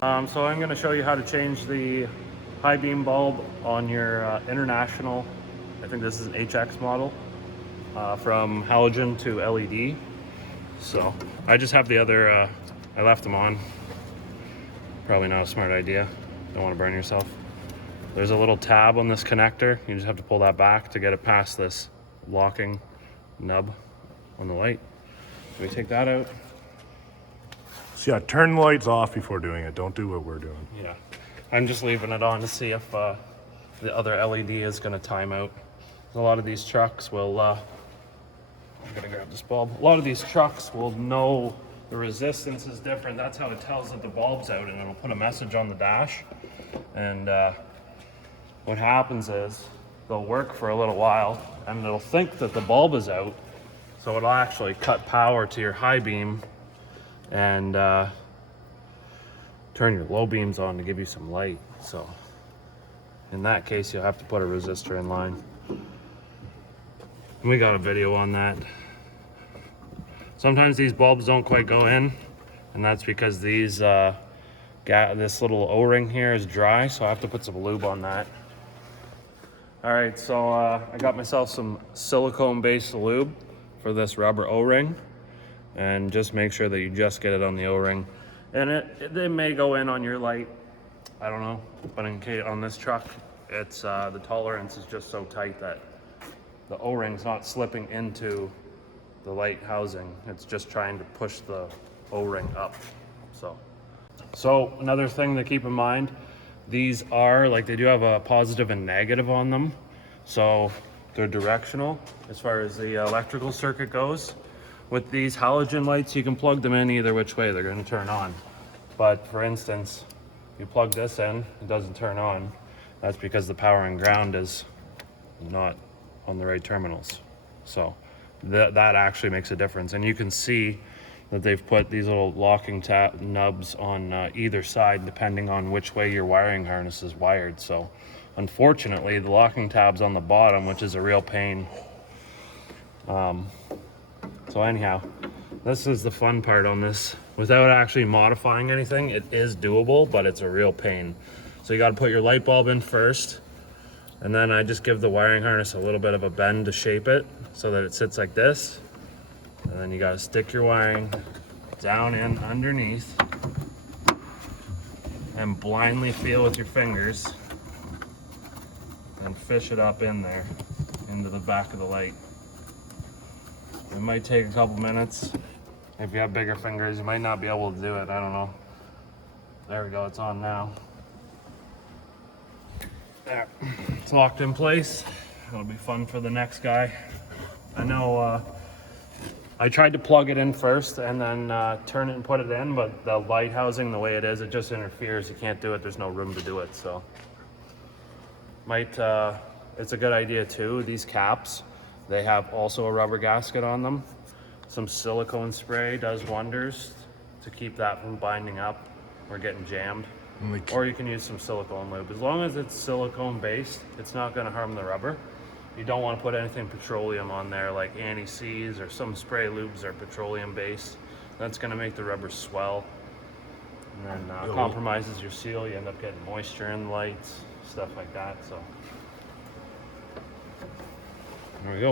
So I'm going to show you how to change the high beam bulb on your International, I think this is an HX model, from halogen to LED. So I just have the other, I left them on. Probably not a smart idea. Don't want to burn yourself. There's a little tab on this connector. You just have to pull that back to get it past this locking nub on the light. Let me take that out. So yeah, turn the lights off before doing it. Don't do what we're doing. Yeah, I'm just leaving it on to see if the other LED is going to time out. A lot of these trucks will, I'm going to grab this bulb. A lot of these trucks will know the resistance is different. That's how it tells that the bulb's out, and it'll put a message on the dash. And what happens is they'll work for a little while and it'll think that the bulb is out. So it'll actually cut power to your high beam and turn your low beams on to give you some light. So in that case, you'll have to put a resistor in line. And we got a video on that. Sometimes these bulbs don't quite go in, and that's because these this little O-ring here is dry, so I have to put some lube on that. All right, so I got myself some silicone-based lube for this rubber O-ring. And just make sure that you just get it on the O-ring. And it may go in on your light, I don't know, but in case on this truck, it's the tolerance is just so tight that the O-ring's not slipping into the light housing. It's just trying to push the O-ring up. So another thing to keep in mind, these are, like, they do have a positive and negative on them. So they're directional as far as the electrical circuit goes. With these halogen lights, you can plug them in either which way, they're going to turn on. But for instance, you plug this in, it doesn't turn on. That's because the power and ground is not on the right terminals. So that actually makes a difference. And you can see that they've put these little locking nubs on either side depending on which way your wiring harness is wired. So unfortunately, the locking tab's on the bottom, which is a real pain. So anyhow, this is the fun part on this. Without actually modifying anything, it is doable, but it's a real pain. So you got to put your light bulb in first, and then I just give the wiring harness a little bit of a bend to shape it so that it sits like this. And then you got to stick your wiring down in underneath and blindly feel with your fingers and fish it up in there into the back of the light. It might take a couple minutes. If you have bigger fingers, you might not be able to do it. I don't know. There we go, it's on now. There, it's locked in place. It'll be fun for the next guy. I know I tried to plug it in first and then turn it and put it in, but the light housing, the way it is, it just interferes. You can't do it, there's no room to do it. So it's a good idea too. These caps, they have also a rubber gasket on them. Some silicone spray does wonders to keep that from binding up or getting jammed. Or you can use some silicone lube. As long as it's silicone based, it's not going to harm the rubber. You don't want to put anything petroleum on there like anti-seize, or some spray lubes are petroleum based. That's going to make the rubber swell and then compromises your seal. You end up getting moisture in the lights, stuff like that. So there we go.